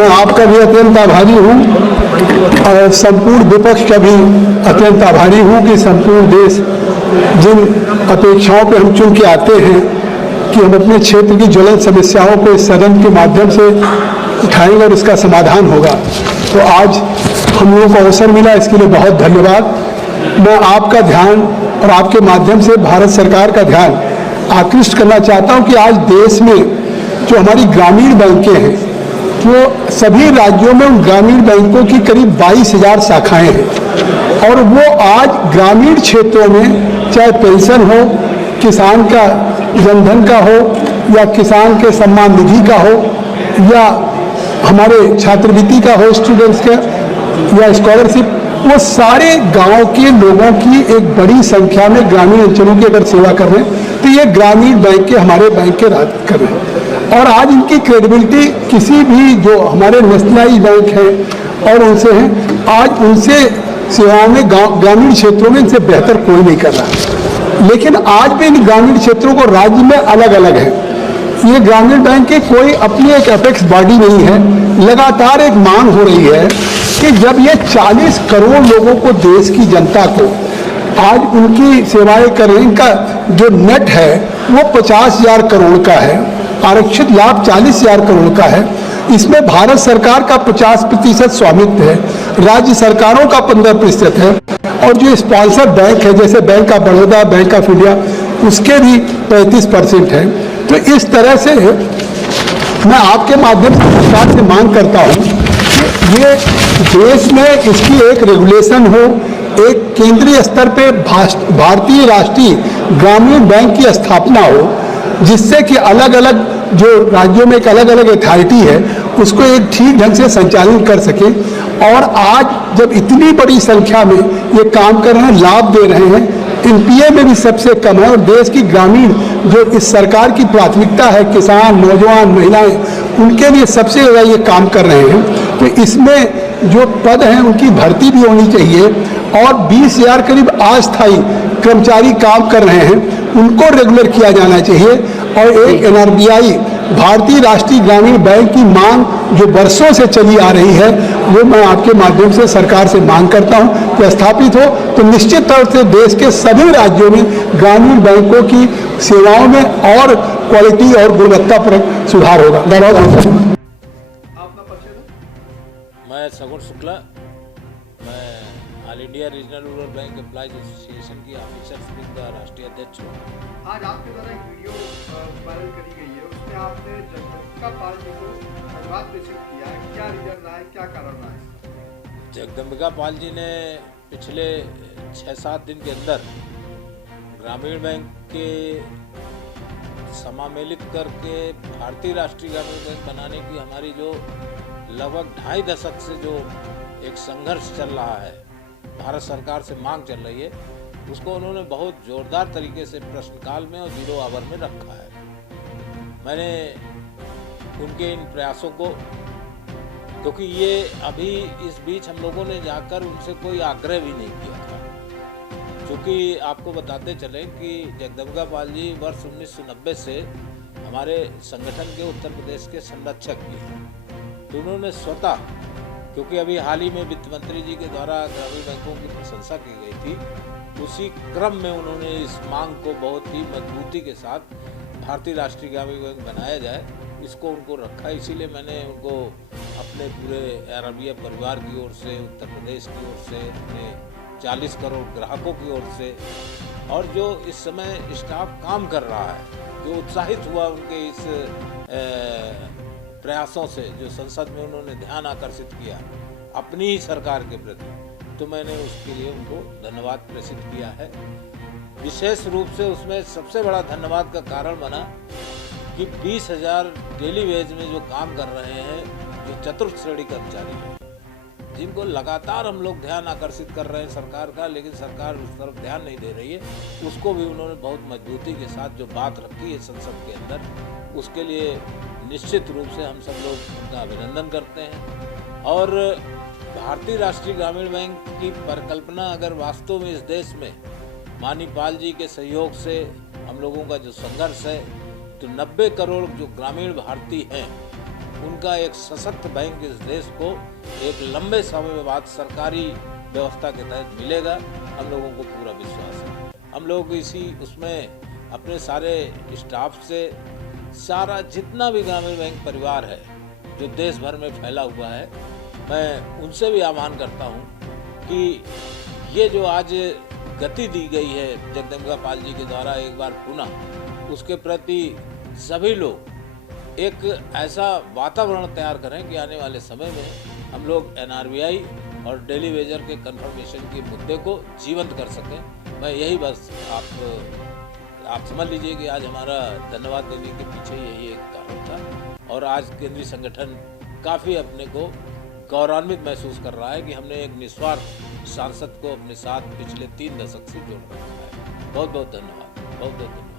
मैं आपका भी अत्यंत आभारी हूँ और संपूर्ण विपक्ष का भी अत्यंत आभारी हूँ कि संपूर्ण देश जिन अपेक्षाओं पर हम चुन के आते हैं कि हम अपने क्षेत्र की ज्वलंत समस्याओं को इस सदन के माध्यम से उठाएंगे और इसका समाधान होगा, तो आज हम लोगों को अवसर मिला, इसके लिए बहुत धन्यवाद। मैं आपका ध्यान और आपके माध्यम से भारत सरकार का ध्यान आकृष्ट करना चाहता हूं कि आज देश में जो हमारी ग्रामीण बैंकें हैं, वो सभी राज्यों में उन ग्रामीण बैंकों की करीब 22,000 शाखाएं हैं और वो आज ग्रामीण क्षेत्रों में चाहे पेंशन हो, किसान का जनधन का हो या किसान के सम्मान निधि का हो या हमारे छात्रवृत्ति का हो स्टूडेंट्स का या स्कॉलरशिप, वो सारे गांव के लोगों की एक बड़ी संख्या में ग्रामीण अंचलों की अगर सेवा कर रहे हैं तो ये ग्रामीण बैंक के हमारे बैंक के राज कर रहे हैं। और आज इनकी क्रेडिबिलिटी किसी भी जो हमारे नेशनलाइज बैंक हैं और उनसे हैं, आज उनसे सेवाओं में ग्रामीण क्षेत्रों में इनसे बेहतर कोई नहीं कर रहा। लेकिन आज भी इन ग्रामीण क्षेत्रों को राज्य में अलग अलग है। ये ग्रामीण बैंक के कोई अपनी एक अपेक्स बॉडी नहीं है। लगातार एक मांग हो रही है कि जब ये 40 करोड़ लोगों को, देश की जनता को आज उनकी सेवाएं कर रहे हैं, इनका जो नेट है वो 50,000 करोड़ का है, आरक्षित लाभ 40,000 करोड़ का है। इसमें भारत सरकार का 50% स्वामित्व है, राज्य सरकारों का 15% है और जो स्पॉन्सर बैंक है जैसे bank of Baroda, bank of India, उसके भी 35% है। तो इस तरह से मैं आपके माध्यम से सरकार से मांग करता हूँ कि ये देश में इसकी एक रेगुलेशन हो, एक केंद्रीय स्तर पे भारतीय राष्ट्रीय ग्रामीण बैंक की स्थापना हो, जिससे कि अलग अलग जो राज्यों में एक अलग अलग अथॉरिटी है उसको एक ठीक ढंग से संचालन कर सके। और आज जब इतनी बड़ी संख्या में ये काम कर रहे हैं, लाभ दे रहे हैं, एनपीए में भी सबसे कम है और देश की ग्रामीण जो इस सरकार की प्राथमिकता है, किसान, नौजवान, महिलाएं, उनके लिए सबसे ज़्यादा ये काम कर रहे हैं। तो इसमें जो पद हैं उनकी भर्ती भी होनी चाहिए और 20,000 करीब अस्थायी कर्मचारी काम कर रहे हैं, उनको रेगुलर किया जाना चाहिए। और एक एनआरबीआई भारतीय राष्ट्रीय ग्रामीण बैंक की मांग जो वर्षों से चली आ रही है, वो मैं आपके माध्यम से सरकार से मांग करता हूं कि स्थापित हो तो निश्चित तौर से देश के सभी राज्यों में ग्रामीण बैंकों की सेवाओं में और क्वालिटी और गुणवत्तापूर्ण सुधार होगा। धन्यवाद। मैं सगुण शुक्ला, मैं all India regional rural bank employees association की ऑफिसर्स विंग का राष्ट्रीय अध्यक्ष हूँ। आज आपके द्वारा एक वीडियो वायरल करी गई है, उसमें आपने जगदम्बिका पाल जी को धन्यवाद प्रेषित किया है। क्या रीजन रहा है, क्या कारण रहा है? जगदम्बिका पाल जी ने पिछले 6-7 दिन के अंदर ग्रामीण बैंक के समामेलित करके भारतीय राष्ट्रीय ग्रामीण बैंक बनाने की हमारी जो लगभग 2.5 दशक से जो एक संघर्ष चल रहा है, भारत सरकार से मांग चल रही है, उसको उन्होंने बहुत जोरदार तरीके से प्रश्नकाल में और 0 आवर में रखा है। मैंने उनके इन प्रयासों को, क्योंकि ये अभी इस बीच हम लोगों ने जाकर उनसे कोई आग्रह भी नहीं किया था, क्योंकि आपको बताते चले कि जगदम्बिका पाल जी वर्ष 1990 से हमारे संगठन के उत्तर प्रदेश के संरक्षक भी हैं। तो उन्होंने स्वतः, क्योंकि अभी हाल ही में वित्त मंत्री जी के द्वारा ग्रामीण बैंकों की प्रशंसा की गई थी, उसी क्रम में उन्होंने इस मांग को बहुत ही मजबूती के साथ भारतीय राष्ट्रीय ग्रामीण बैंक बनाया जाए, इसको उनको रखा। इसीलिए मैंने उनको अपने पूरे आरबीआई परिवार की ओर से, उत्तर प्रदेश की ओर से, अपने 40 करोड़ ग्राहकों की ओर से और जो इस समय स्टाफ काम कर रहा है, जो उत्साहित हुआ उनके इस प्रयासों से, जो संसद में उन्होंने ध्यान आकर्षित किया अपनी ही सरकार के प्रति, तो मैंने उसके लिए उनको धन्यवाद प्रेषित किया है। विशेष रूप से उसमें सबसे बड़ा धन्यवाद का कारण बना कि 20,000 डेली वेज में जो काम कर रहे हैं, जो चतुर्थ श्रेणी कर्मचारी हैं, जिनको लगातार हम लोग ध्यान आकर्षित कर रहे हैं सरकार का, लेकिन सरकार उस तरफ ध्यान नहीं दे रही है, उसको भी उन्होंने बहुत मजबूती के साथ जो बात रखी है संसद के अंदर, उसके लिए निश्चित रूप से हम सब लोग उनका अभिनंदन करते हैं। और भारतीय राष्ट्रीय ग्रामीण बैंक की परिकल्पना अगर वास्तव में इस देश में माननीय पाल जी के सहयोग से हम लोगों का जो संघर्ष है, तो 90 करोड़ जो ग्रामीण भारतीय हैं उनका एक सशक्त बैंक इस देश को एक लंबे समय बाद सरकारी व्यवस्था के तहत मिलेगा, हम लोगों को पूरा विश्वास है। हम लोग इसी उसमें अपने सारे स्टाफ से सारा जितना भी ग्रामीण बैंक परिवार है जो देश भर में फैला हुआ है, मैं उनसे भी आह्वान करता हूं कि ये जो आज गति दी गई है जगदम्बिका पाल जी के द्वारा एक बार पुनः, उसके प्रति सभी लोग एक ऐसा वातावरण तैयार करें कि आने वाले समय में हम लोग NRBI और डेली वेजर के कन्फर्मेशन के मुद्दे को जीवंत कर सकें। मैं यही बस आप समझ लीजिए कि आज हमारा धन्यवाद देने के पीछे यही एक कारण था, और आज केंद्रीय संगठन काफ़ी अपने को गौरवान्वित महसूस कर रहा है कि हमने एक निस्वार्थ सांसद को अपने साथ पिछले 3 दशक से जोड़ रखा है। बहुत बहुत धन्यवाद, बहुत बहुत धन्यवाद।